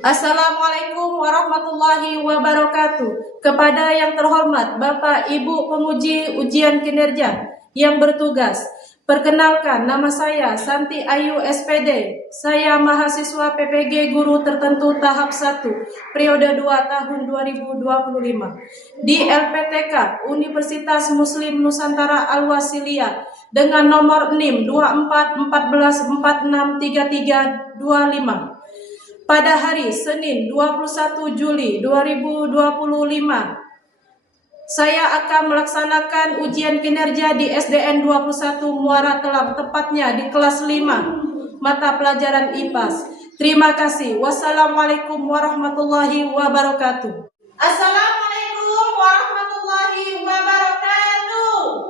Assalamualaikum warahmatullahi wabarakatuh. Kepada yang terhormat Bapak Ibu penguji ujian kinerja yang bertugas, perkenalkan nama saya Santi Ayu SPD. Saya mahasiswa PPG Guru Tertentu tahap 1 periode 2 tahun 2025 di LPTK Universitas Muslim Nusantara Al-Wasilia dengan nomor NIM 2414463325. Pada hari Senin 21 Juli 2025, saya akan melaksanakan ujian kinerja di SDN 21 Muara Telang, tepatnya di kelas 5, mata pelajaran IPAS. Terima kasih. Wassalamualaikum warahmatullahi wabarakatuh. Assalamualaikum warahmatullahi wabarakatuh.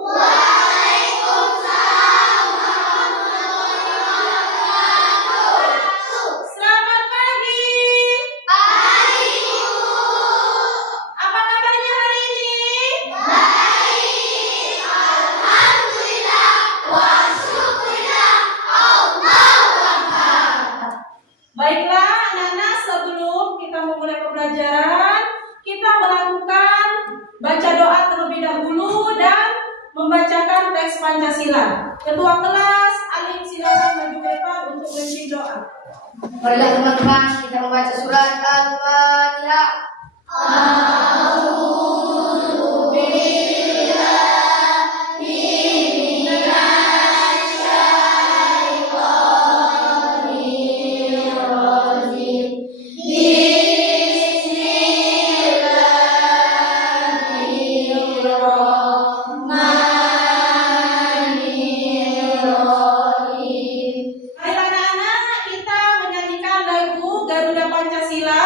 Baiklah anak-anak, sebelum kita memulai pembelajaran, kita melakukan baca doa terlebih dahulu dan membacakan teks Pancasila. Ketua kelas, Alim, silakan maju ke depan untuk memimpin doa. Marilah teman-teman kita membaca surat Al-Fatihah. Baiklah anak-anak, kita menyanyikan lagu Garuda Pancasila.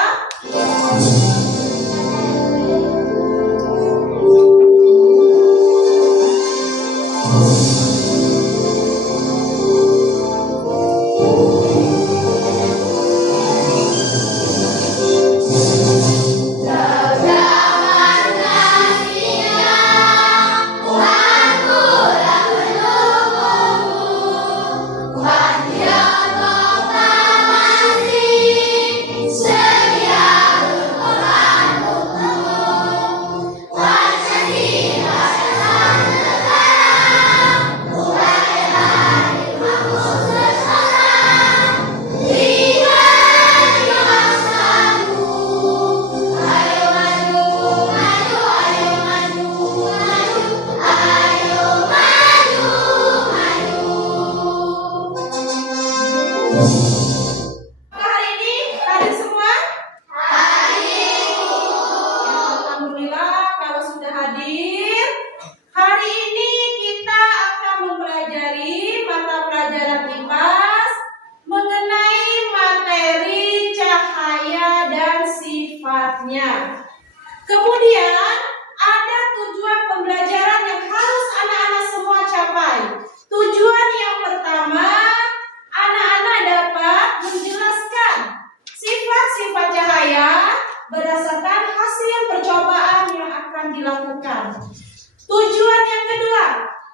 Hari ini hadir semua? Alhamdulillah kalau sudah hadir. Hari ini kita akan mempelajari mata pelajaran IPAS mengenai materi cahaya dan sifatnya. Kemudian ada tujuan pembelajaran yang harus anak-anak semua capai. Tujuan yang pertama, anak-anak dapat menjelaskan sifat-sifat cahaya berdasarkan hasil percobaan yang akan dilakukan. Tujuan yang kedua,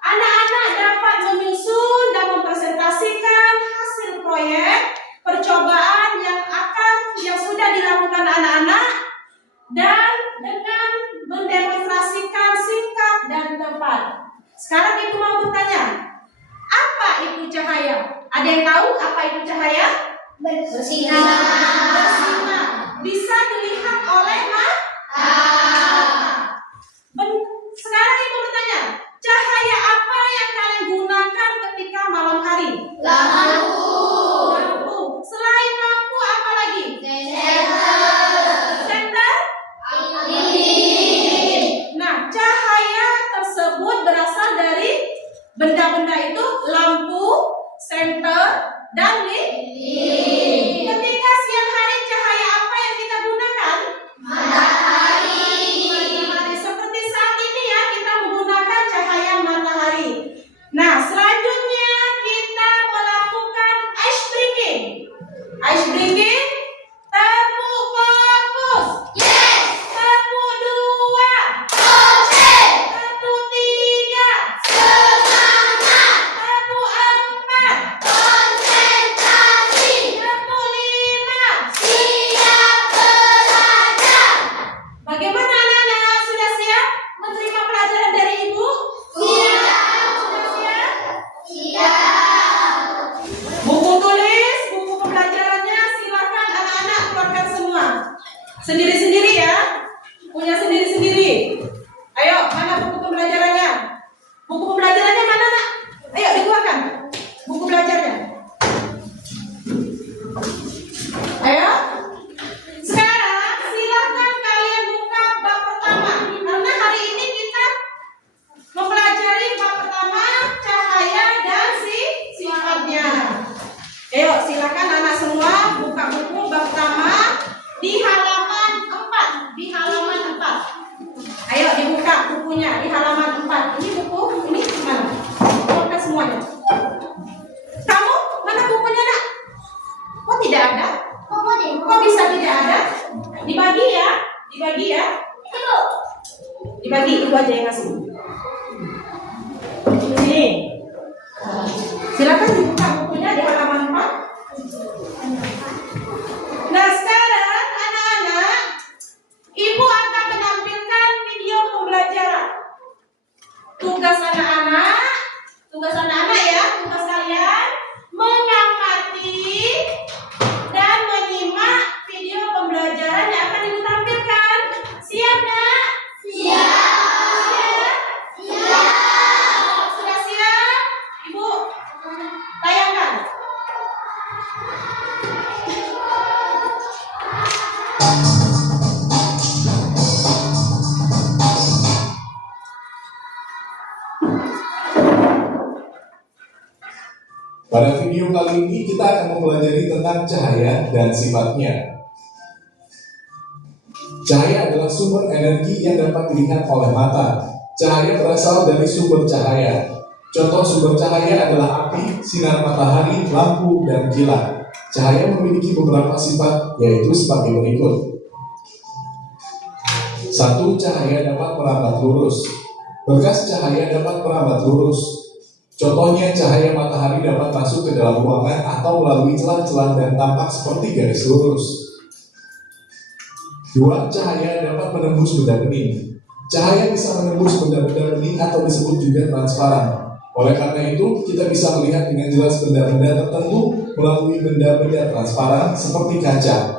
anak-anak dapat menyusun dan mempresentasikan hasil proyek percobaan yang sudah dilakukan anak-anak dan dengan mendemonstrasikan singkat dan tepat. Sekarang ibu mau bertanya, apa itu cahaya? Ada yang tahu apa itu cahaya? Bersinar. Bisa dilihat oleh mata. Sekarang ibu bertanya, cahaya apa yang kalian gunakan ketika malam hari? Lampu. Selain lampu apa lagi? Senter. Nah, cahaya tersebut berasal dari benda-benda itu lampu, senter, dan lilin. Ketika siang hari, cahaya apa yang kita gunakan? Matahari. Seperti saat ini ya, kita menggunakan cahaya matahari. Nah, selanjutnya kita melakukan ice breaking. Ice breaking, tepuk fokus. Yes. Tepuk 2. Tepuk 3. Semangat. Tepuk 4. Konsentrasi. Sendiri-sendiri ya. Punya sendiri-sendiri. Ayo, mana buku pembelajarannya? Buku pembelajarannya mana, Nak? Ayo dikeluarkan. Buku belajarnya. Ayo. Sekarang silakan kalian buka bab pertama. Karena hari ini kita mempelajari bab pertama, cahaya dan sifatnya. Ayo, silakan anak semua buka buku bab pertama di halaman 4. Di halaman 4. Ayo dibuka bukunya di halaman 4. Ini buku, ini mana? Buka semuanya. Kamu, mana bukunya, Nak? Kok tidak ada? Kok bisa tidak ada? Dibagi ya, dibagi ya. Dibagi, itu aja yang ngasih. Ini. Silakan dibuka bukunya di halaman 4. Nah, sekarang anak-anak, Ibu akan menampilkan video pembelajaran. Tugas anak-anak ya, tugas kalian mengamati dan menyimak video pembelajaran yang akan Ibu tampilkan. Siap, Nak? Siap. Sudah siap? Ibu tayangkan. Pada video kali ini kita akan mempelajari tentang cahaya dan sifatnya. Cahaya adalah sumber energi yang dapat dilihat oleh mata. Cahaya berasal dari sumber cahaya. Contoh sumber cahaya adalah api, sinar matahari, lampu, dan kilat. Cahaya memiliki beberapa sifat, yaitu sebagai berikut. 1. Cahaya dapat merambat lurus. Berkas cahaya dapat merambat lurus. Contohnya, cahaya matahari dapat masuk ke dalam ruangan atau melalui celah-celah dan tampak seperti garis lurus. 2. Cahaya dapat menembus benda bening. Cahaya bisa menembus benda-benda bening atau disebut juga transparan. Oleh karena itu, kita bisa melihat dengan jelas benda-benda tertentu melalui benda-benda transparan seperti kaca.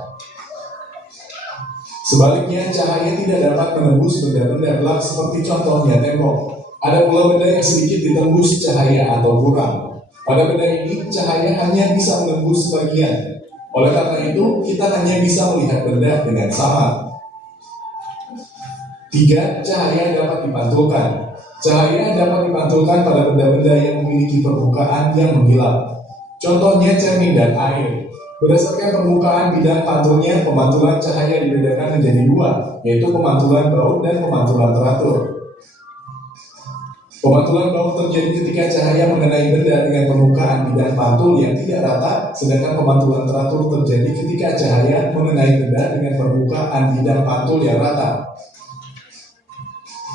Sebaliknya, cahaya tidak dapat menembus benda-benda gelap seperti contohnya tembok. Ada pula benda yang sedikit ditembus cahaya atau kurang. Pada benda ini, cahaya hanya bisa menembus sebagian. Oleh karena itu, kita hanya bisa melihat benda dengan sama. 3. Cahaya dapat dipantulkan. Cahaya dapat dipantulkan pada benda-benda yang memiliki permukaan yang mengkilap. Contohnya cermin dan air. Berdasarkan permukaan bidang pantulnya, pemantulan cahaya dibedakan menjadi 2, yaitu pemantulan baut dan pemantulan teratur. Pemantulan baut terjadi ketika cahaya mengenai benda dengan permukaan bidang pantul yang tidak rata, sedangkan pemantulan teratur terjadi ketika cahaya mengenai benda dengan permukaan bidang pantul yang rata.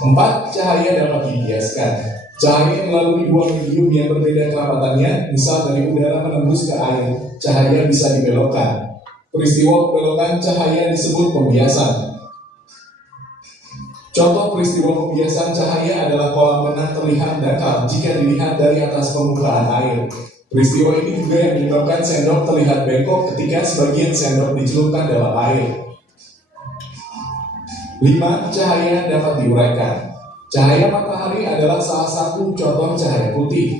4. Cahaya dapat dibiaskan. Cahaya melalui dua medium yang berbeda kerapatannya, misal dari udara menembus ke air, cahaya bisa dibelokkan. Peristiwa pembelokan cahaya disebut pembiasan. Contoh peristiwa pembiasan cahaya adalah kolam renang terlihat dangkal jika dilihat dari atas permukaan air. Peristiwa ini juga yang menyebabkan sendok terlihat bengkok ketika sebagian sendok dicelupkan dalam air. 5. Cahaya dapat diuraikan. Cahaya matahari adalah salah satu contoh cahaya putih.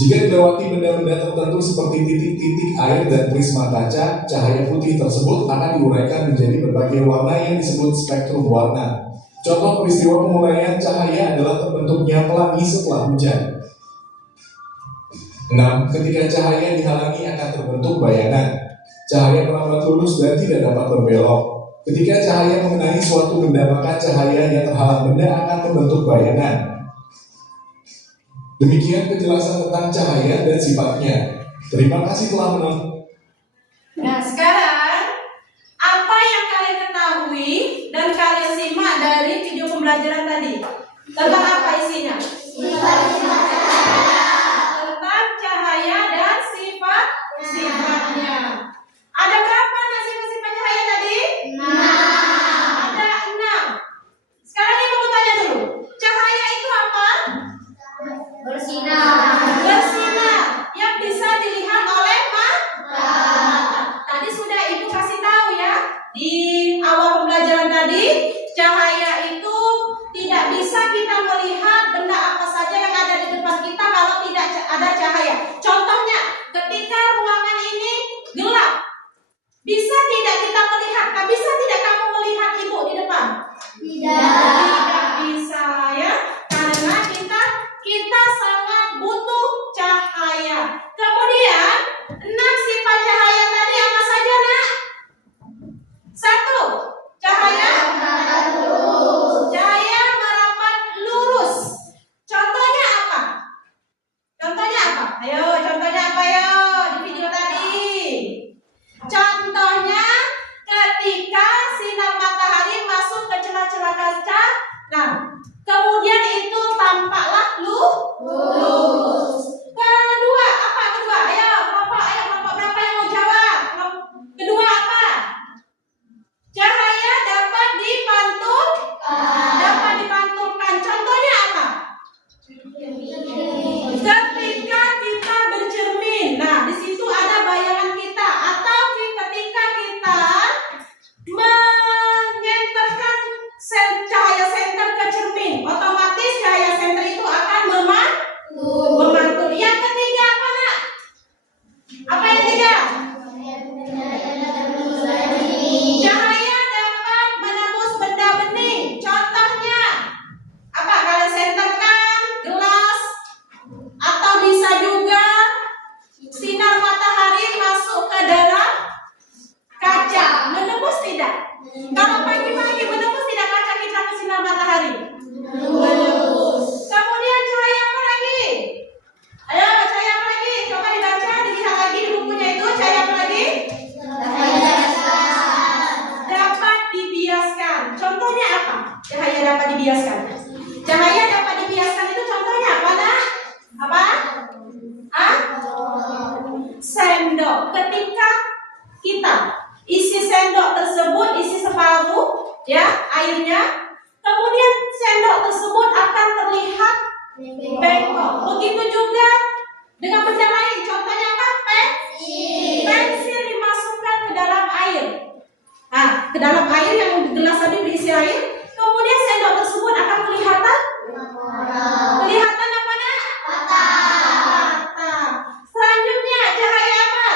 Jika dilewati benda-benda tertentu seperti titik-titik air dan prisma kaca, cahaya putih tersebut akan diuraikan menjadi berbagai warna yang disebut spektrum warna. Contoh peristiwa penguraian cahaya adalah terbentuknya pelangi setelah hujan. 6. Ketika cahaya dihalangi akan terbentuk bayangan. Cahaya merambat lurus dan tidak dapat berbelok. Ketika cahaya mengenai suatu benda, maka cahaya yang terhalang benda akan membentuk bayangan. Demikian penjelasan tentang cahaya dan sifatnya. Terima kasih telah menonton. Nah, sekarang apa yang kalian ketahui dan kalian simak dari video pembelajaran tadi? Tentang apa isinya? Tentang cahaya dan sifat-sifatnya. Ada berapa sifat-sifat cahaya tadi? 6. Ada 6. Sekarang ibu mau tanya dulu. Cahaya itu apa? Bersinar. Bersinar yang bisa dilihat oleh mata. Tadi sudah ibu kasih tahu ya di awal pembelajaran. sendok. Ketika kita isi sendok tersebut, isi separuh ya airnya, kemudian sendok tersebut akan terlihat bengkok. Begitu juga dengan benda lain. Contohnya apa? Pensil dimasukkan ke dalam air. Nah, ke dalam air yang gelas tadi berisi air, kemudian sendok tersebut akan kelihatan apa nak? Mata. Selanjutnya cahaya apa?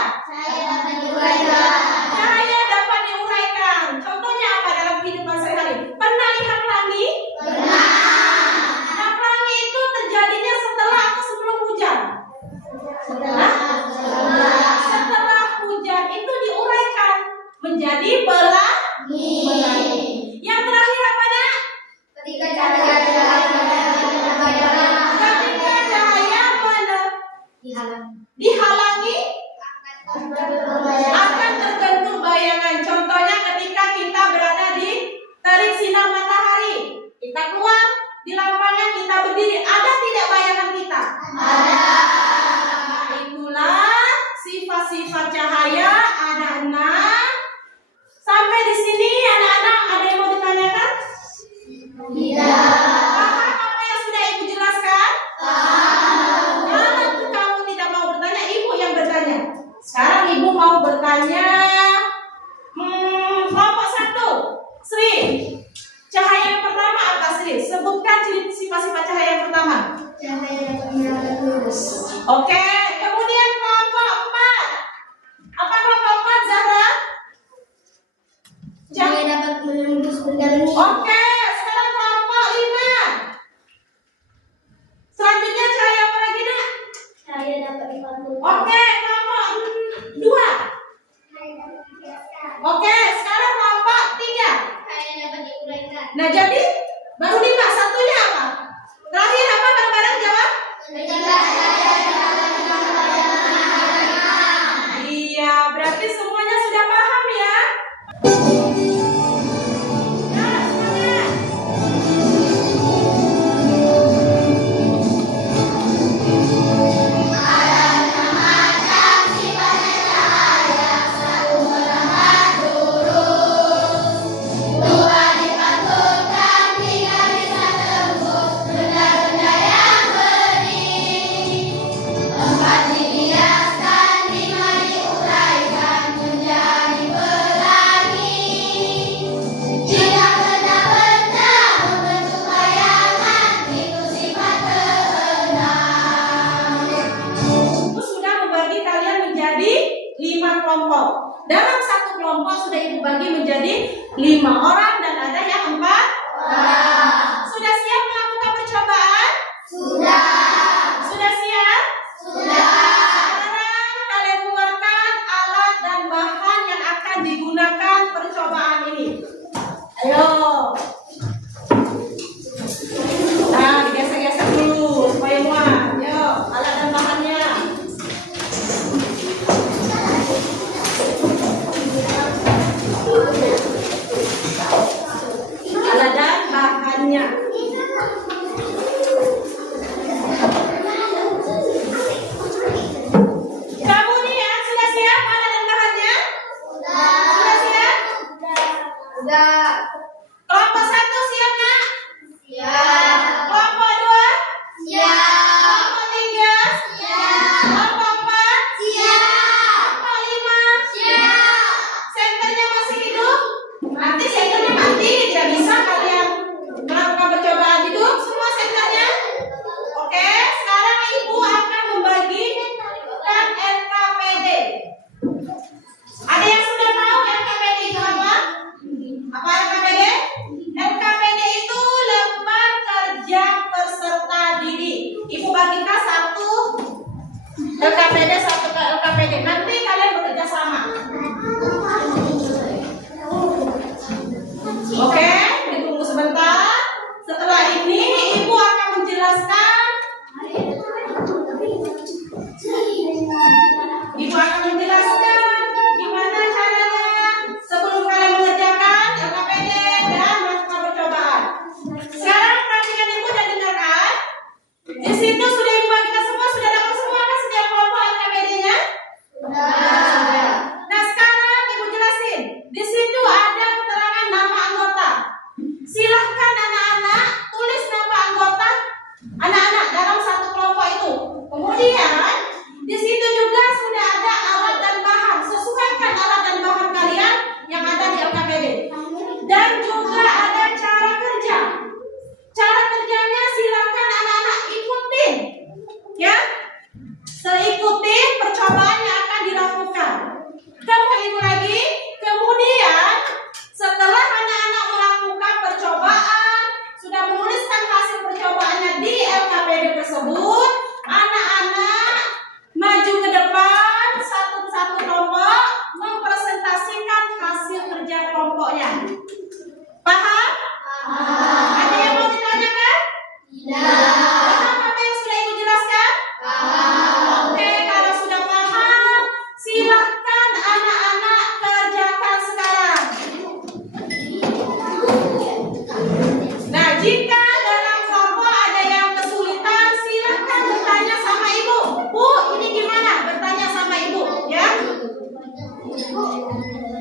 Cahaya dapat diuraikan. Contohnya apa dalam kehidupan sehari-hari? Pernah lihat langit? Nah, pelangi itu terjadinya setelah atau sebelum hujan? Setelah hujan itu diuraikan menjadi pelangi. Yang terakhir apa nak? Ketika cahaya dihalangi akan terbentuk bayangan. Contohnya ketika kita berada di terik sinar matahari, kita keluar di lapangan, kita berdiri, ada tidak bayangan kita? Ada. Nah, itulah sifat-sifat cahaya, ada 6. Sampai di sini anak-anak ada yang mau ditanyakan? Tidak. Paham apa yang sudah ibu jelaskan? Kalau kamu tidak mau bertanya, ibu yang bertanya. Sekarang ibu mau bertanya. Kelompok 1, Sri. Cahaya yang pertama apa Sri? Sebutkan sifat-sifat cahaya yang pertama. Cahaya dapat menyalakan lurus. Oke, kemudian kelompok 4. Apa kelompok 4 Zahra? Cahaya dapat menembus benda bening. Oke, sekarang kelompok 5. Selanjutnya cahaya apa lagi nak? Cahaya dapat dipantulkan. Oke, kelompok 2. Oke, sekarang kelompok 3. Cahaya dapat diuraikan. Nah jadi baru 5, satunya apa? Terakhir apa? Bareng-bareng jawab. Iya, berarti semuanya sudah paham ya? Nah, semangat. Ibu sudah membagi kalian menjadi 5 kelompok. Dalam satu kelompok sudah ibu bagi menjadi 5 orang dan ada yang 4 orang. Sudah siap melakukan percobaan? Sudah siap? Sekarang kalian keluarkan alat dan bahan yang akan digunakan percobaan ini. Ayo. Nah, digesek-gesek dulu supaya muat. Ayo, alat dan bahannya. Alat dan bahannya.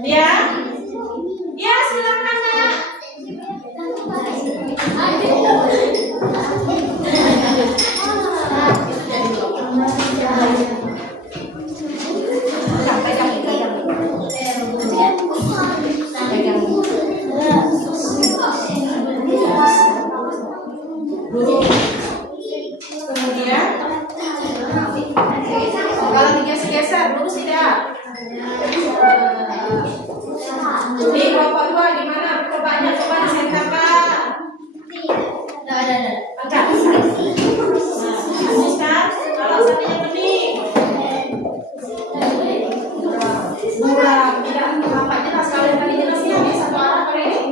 Ya, ya silakan nak. Kemudian kalau digeser-geser lurus tidak? Di kelompok 2 di mana percobaannya? Coba disentarkan. Angkat. Teruskan. Kalau seandainya bening. Kurang. Tidak nampak jelas. Kalau yang tadi jelasnya di satu arah kali ini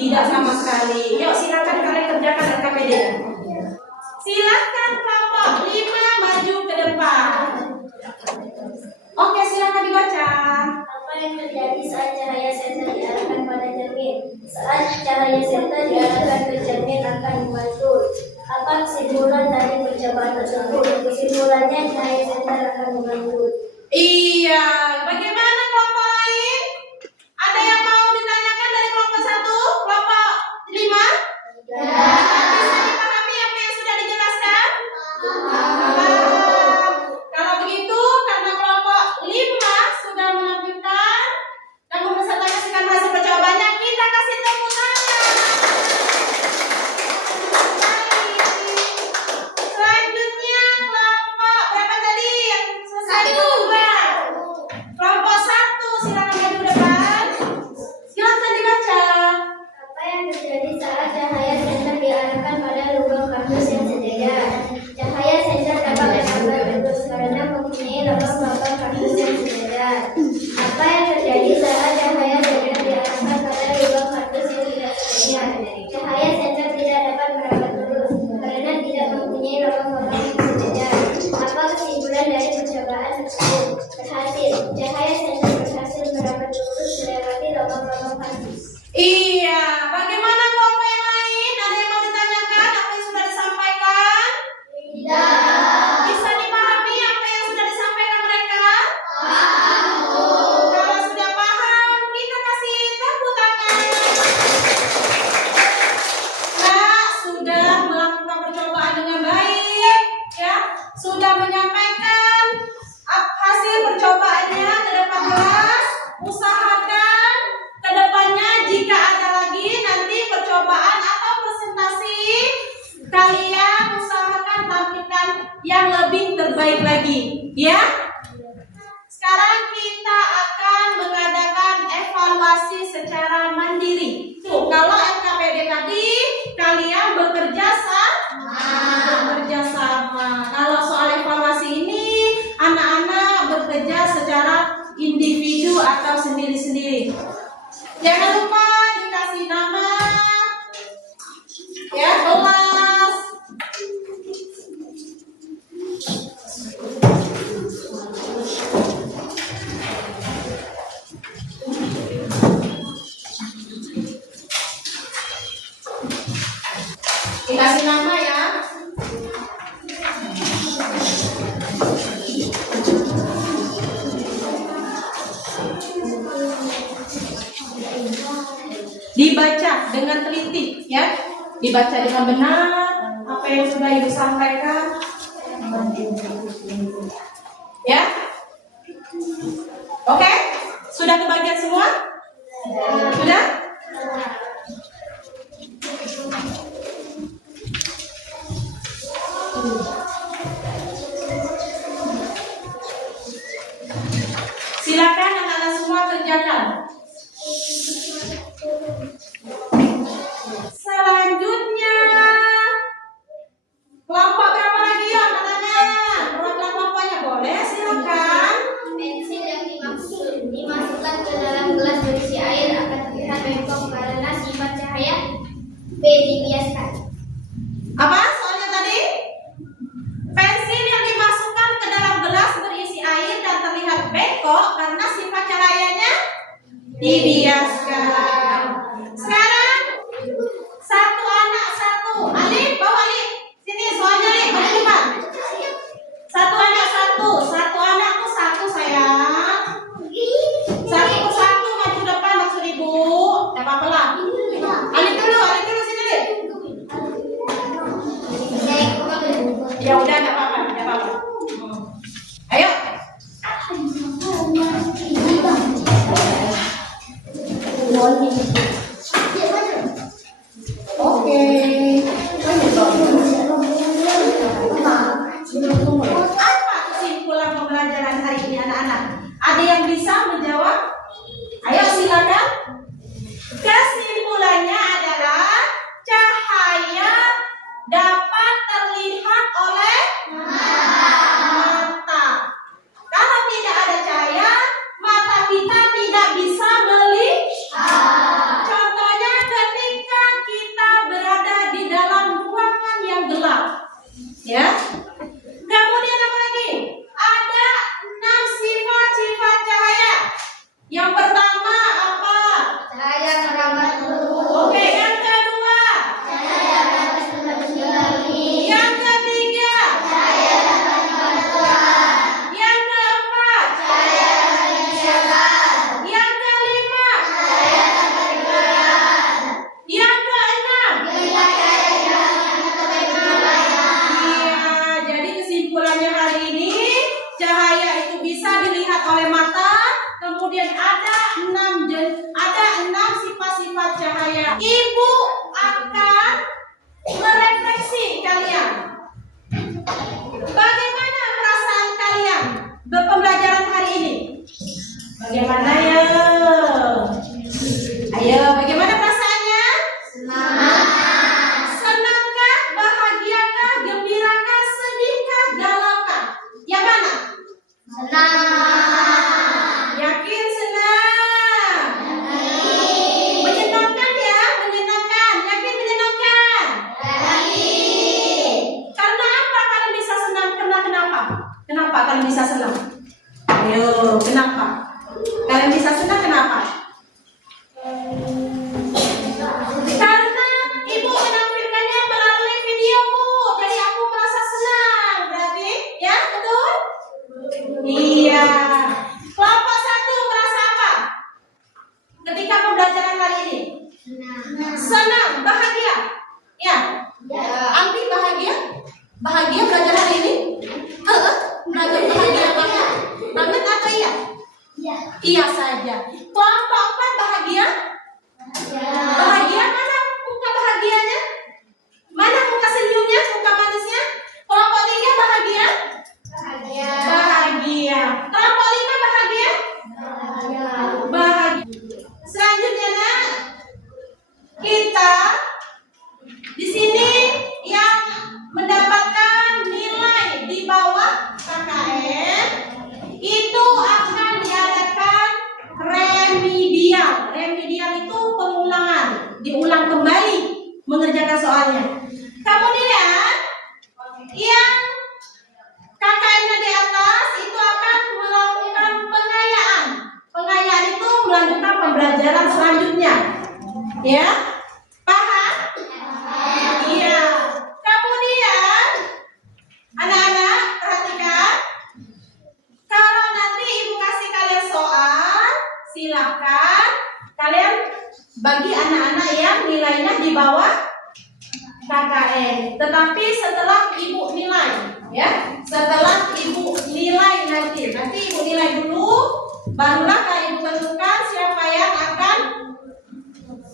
tidak sama sekali. Yuk silakan kalian kerjakan RKPD. Silakan kelompok 5 maju ke depan. Oke, silakan dibaca. Apa yang terjadi saat cahaya senter diarahkan pada cermin? Saat cahaya senter diarahkan ke cermin akan memantul. Apa kesimpulan dari percobaan tersebut? Kesimpulannya cahaya senter akan memantul. Iya, bagaimana kelompok lain? Ada yang mau ditanyakan dari kelompok 1, kelompok 5? Ya. Bisa dipahami apa yang sudah dijelaskan? Kalau begitu, karena kelompok 5 sudah menampilkan dan mempresentasikan hasil percobaannya, kita kasih tepuk tangan. Selanjutnya kelompok berapa tadi yang selesai? 2. Kelompok 1 silakan maju ke depan. Silakan dibaca. Apa yang terjadi saat cahaya senter diarahkan pada lubang kardus yang sejajar? Cahaya senter dapat digambar terus karena mempunyai lubang-lubang kardus yang sejajar. Apa yang terjadi saat cahaya senter diarahkan pada lubang kardus yang tidak sejajar? Cahaya senter tidak dapat merapat lurus karena tidak mempunyai lubang-lubang yang sejajar. Apa kesimpulan dari percobaan tersebut? Berhasil. Cahaya senter berhasil merapat lurus melewati lubang-lubang kardus. Iya, bagaimana kelompok yang lain? Ada yang mau ditanyakan apa yang sudah disampaikan? Tidak. Bisa dipahami apa yang sudah disampaikan mereka? Kalau sudah paham, kita kasih tepuk tangan. Nah, sudah melakukan percobaan dengan baik, ya, sudah menyampaikan hasil percobaannya ke depan kelas. Usahakan ke depannya jika ada lagi nanti percobaan atau presentasi, kalian usahakan tampilkan yang lebih terbaik lagi, ya. Sekarang kita akan mengadakan evaluasi secara mandiri. Tuh, kalau RKPD tadi kalian bekerja sama. Kalau soal evaluasi ini anak-anak bekerja secara individu atau sendiri-sendiri. Jangan lupa dikasih nama, ya, kelas. Dikasih nama ya. Dibaca dengan teliti, ya. Dibaca dengan benar apa yang sudah Ibu sampaikan. Ya. Oke? Sudah kebagian semua? Sudah? Silakan anak-anak semua kerjakan. Selanjutnya kelompok berapa lagi ya anak-anak? Perwakilan kelompoknya boleh, silakan. Pensil yang dimasukkan ke dalam gelas berisi air akan terlihat bengkok karena sifat cahaya B dibiaskan. Apa soalnya tadi? Pensil yang dimasukkan ke dalam gelas berisi air dan terlihat bengkok karena sifat cahayanya dibiaskan. Sekarang satu anak satu. Alif, bawa Alif. Sini soalnya Alif, ada depan. Satu anak satu. Satu anak tuh satu sayang. Satu persatu. bisa menjawab? Ayo silakan. Kesimpulannya adalah cahaya dapat terlihat oleh mata. Kalau tidak ada cahaya, mata kita tidak bisa melihat. Contohnya ketika kita berada di dalam ruangan yang gelap, ya. Kemudian apa lagi? Ada 6 sifat-sifat cahaya. Yang pertama apa? Cahaya merambat seluruh. Oke, yang kedua. Cahaya dapat memberi. Yang ketiga. Cahaya dapat menerang. Yang keempat. Cahaya dapat menyiapkan. Yang kelima. Cahaya dapat bergerak. Yang keenam. Bila cahaya dapat menerang. Iya, jadi kesimpulannya hari ini cahaya itu bisa dilihat oleh mata. Kemudian ada 6 sifat-sifat cahaya. Ibu akan merefleksi kalian. Bagaimana perasaan kalian berpembelajaran hari ini? Bagaimana ya? Ayo, bagaimana perasaannya? Senangkah, bahagiakah, gembirakah, sedihkah, galaukah? Yang mana? Yakin senang? Menyenangkan ya? Menyenangkan. Yakin menyenangkan? Karena apa kalian bisa senang? Kenapa? Kenapa kalian bisa senang? Ayo, kenapa? Kalian bisa senang kenapa? Karena ibu menampilkannya melalui video, Bu. Jadi aku merasa senang. Berarti, ya, betul? Iya. Kelompok 1 merasa apa? Ketika pembelajaran hari ini? Senang, bahagia. Ya. Ambi bahagia? Bahagia belajar hari ini? Belajar bahagia banget. Banget atau iya? Iya saja. Kelompok 4 bahagia? Bahagia, mana muka bahagianya? Mana muka senyumnya, muka manisnya? Kelompok 3 bahagia? Bahagia. Kelompok 5 bahagia? Bahagia. Selanjutnya, Nak, kita di sini yang mendapatkan nilai di bawah KKN itu akan diadakan remedial. Remedial itu pengulangan, diulang kembali mengerjakan soalnya. Kemudian yang KKN di atas itu akan melakukan pengayaan. Pengayaan itu melanjutkan pembelajaran selanjutnya. Ya? Paham? Iya. Kemudian anak-anak perhatikan. Kalau nanti ibu kasih kalian soal, silakan kalian bagi anak-anak yang nilainya di bawah KKN. Tetapi setelah ibu nilai, ya, setelah ibu nilai nanti ibu nilai dulu, barulah ibu tentukan siapa yang akan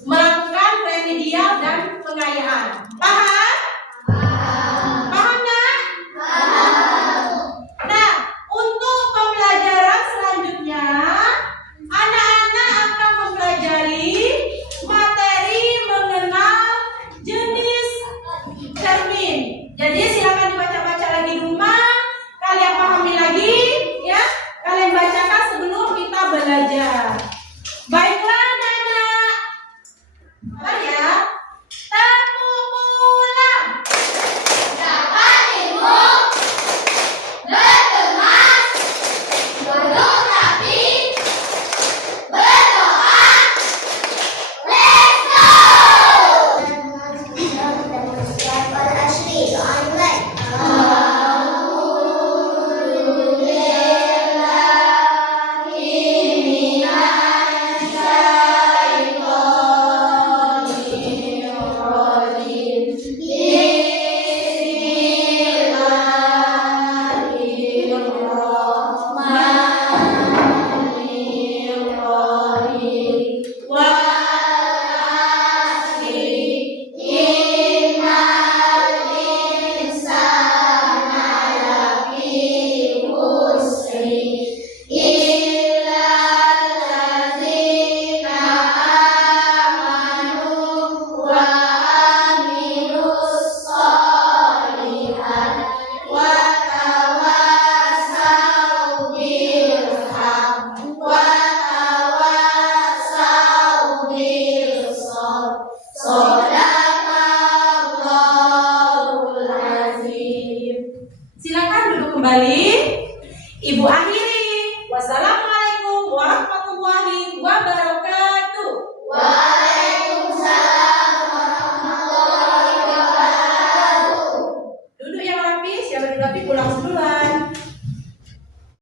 melakukan remedial dan pengayaan. Paham? Paham nggak? Nah, untuk pembelajaran selanjutnya, anak-anak akan mempelajari materi mengenal jenis cermin. Jadi silakan dibaca-baca lagi di rumah, kalian pahami lagi, ya. Kalian bacakan sebelum kita belajar. Baiklah, anak-anak. Ya. Tepuk pulang. Ibu Ahi